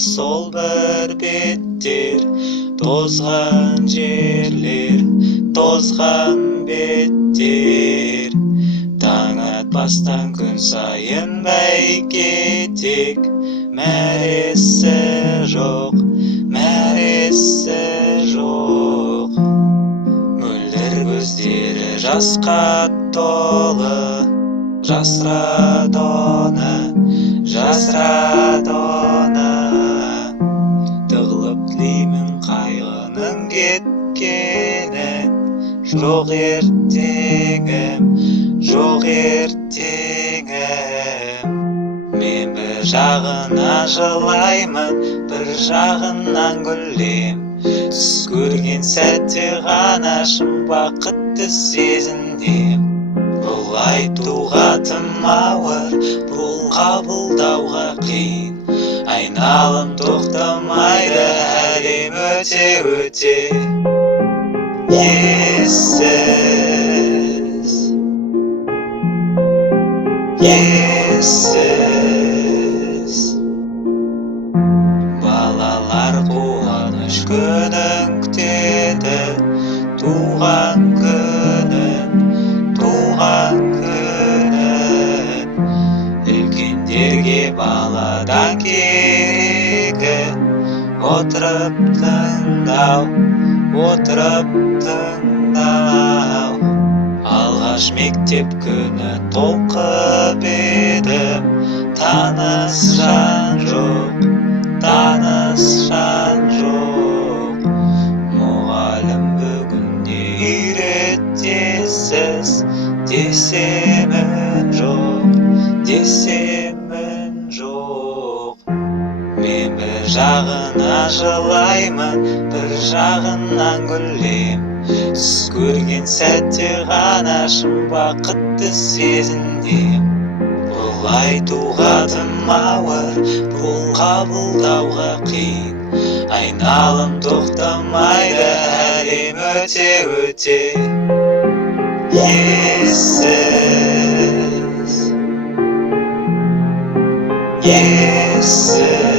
сол бір беттер, тозған жерлер, тозған беттер. Таң атпастан күн сайын бәйгедек, мәресі жоқ, мәресі жоқ. Мөлдір көздері жасқа толы, жасырады оны, жасырады оны. Тығылып тілеймін қайғының кеткенін, жоқ ертеңім, жоқ ертеңім. Мен бір жағынан жылаймын, бір жағынан күлем. Түс көрген сәтте ғана шын бақытты сезінем. Бұл айтуға тым ауыр, бұл қабылдауға қиын. Айналым тоқтамайды, әлем өте ессіз, ессіз. Балалар қуаныш күнін күтеді, туған күнін, туған күнін. Үлкендерге баладан керегі, отырып тыңдау, отырып тыңдау. Алғаш мектеп күні толқып едім, таныс жан жоқ, таныс жан жоқ. Мұғалім бүгінде үйретесіз, десемін жоқ, десемін жоқ. Мен бір жағына жылаймын, бір жағынан күлем. Түс көрген сәтте ғана шын бақытты сезінем. Бұл айтуға тым ауыр, бұл қабылдауға қиын. Айналым тоқтамайды, әлем өте ессіз, ессіз.